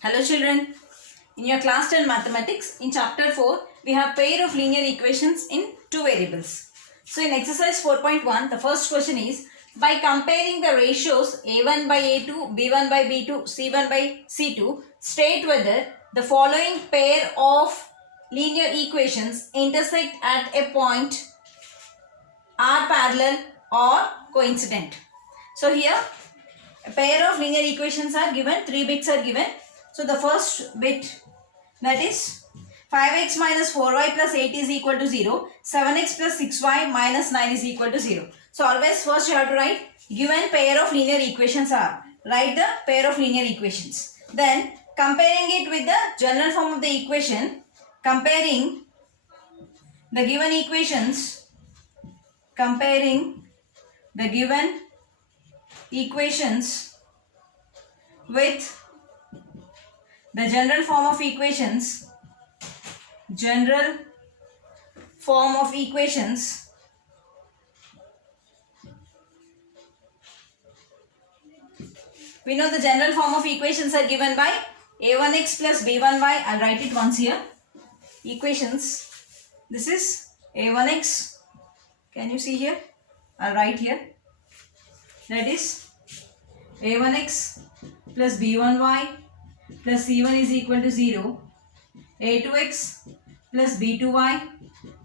Hello children, in your class 10 mathematics, in chapter 4, we have pair of linear equations in two variables. So in exercise 4.1, the first question is, by comparing the ratios a1 by a2, b1 by b2, c1 by c2, state whether the following pair of linear equations intersect at a point are parallel or coincident. So here, a pair of linear equations are given, 3 bits are given. So the first bit, that is 5x minus 4y plus 8 is equal to 0. 7x plus 6y minus 9 is equal to 0. So always first you have to write given pair of linear equations are. Write the pair of linear equations. Then comparing it with the general form of the equation, comparing the given equations, comparing the given equations with the general form of equations, we know the general form of equations are given by a1x plus b1y. I'll write it once here. Equations, this is a1x, can you see here? I'll write here, that is a1x plus b1y plus c1 is equal to 0, a2x plus b2y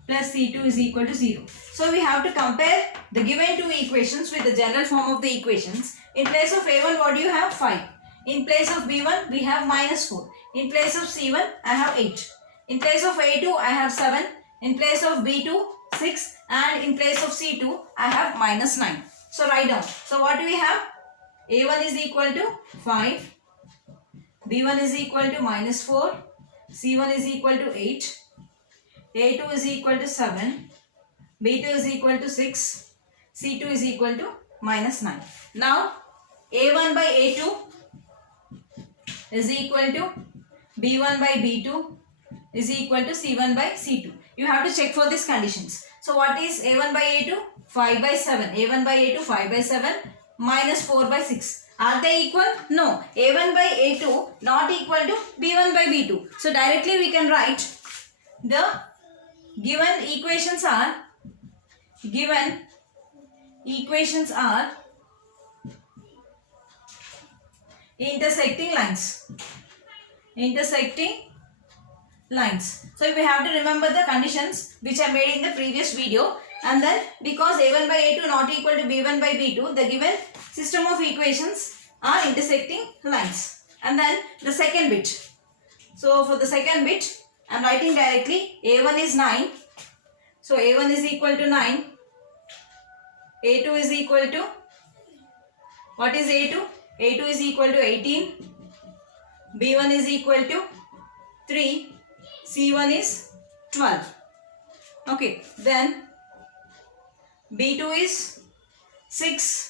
plus c2 is equal to 0. So we have to compare the given two equations with the general form of the equations. In place of a1, what do you have? 5. In place of b1, we have minus 4. In place of c1, I have 8. In place of a2, I have 7. In place of b2, 6. And in place of c2, I have minus 9. So write down. So what do we have? a1 is equal to 5. b1 is equal to minus 4. c1 is equal to 8. a2 is equal to 7. b2 is equal to 6. c2 is equal to minus 9. Now a1 by a2 is equal to b1 by b2 is equal to c1 by c2. You have to check for these conditions. So what is a1 by a2? 5 by 7. a1 by a2 5 by 7 minus 4 by 6. Are they equal? No. a1 by a2 not equal to b1 by b2. So directly we can write the given equations are intersecting lines. So we have to remember the conditions which I made in the previous video, and then because a1 by a2 not equal to b1 by b2, the given system of equations are intersecting lines. And then the second bit. So for the second bit, I am writing directly a1 is 9. So a1 is equal to 9. a2 is equal to, what is a2? a2 is equal to 18. b1 is equal to 3. c1 is 12. Okay, then b2 is 6.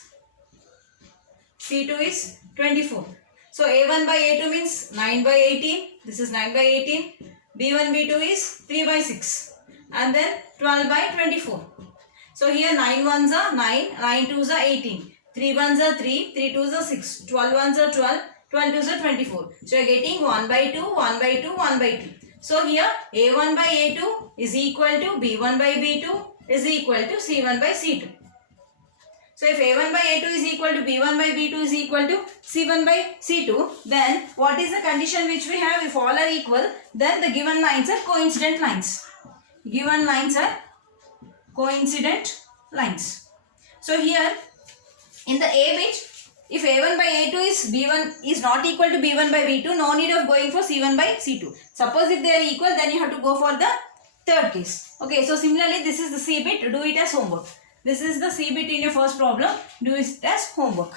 c2 is 24. So a1 by a2 means 9 by 18. This is 9 by 18. b1 b2 is 3 by 6. And then 12 by 24. So here 9 ones are 9, 9 twos are 18. 3 ones are 3, 3 twos are 6. 12 ones are 12, 12 twos are 24. So you are getting 1 by 2, 1 by 2, 1 by 2. So here a1 by a2 is equal to b1 by b2 is equal to c1 by c2. So if a1 by a2 is equal to b1 by b2 is equal to c1 by c2, then what is the condition which we have? If all are equal, then the given lines are coincident lines. Given lines are coincident lines. So here in the a bit, if a1 by a2 is b1 is not equal to b1 by b2, no need of going for c1 by c2. Suppose if they are equal, then you have to go for the third case. Okay, so similarly this is the c bit, do it as homework. This is the c bit in your first problem, do it as homework.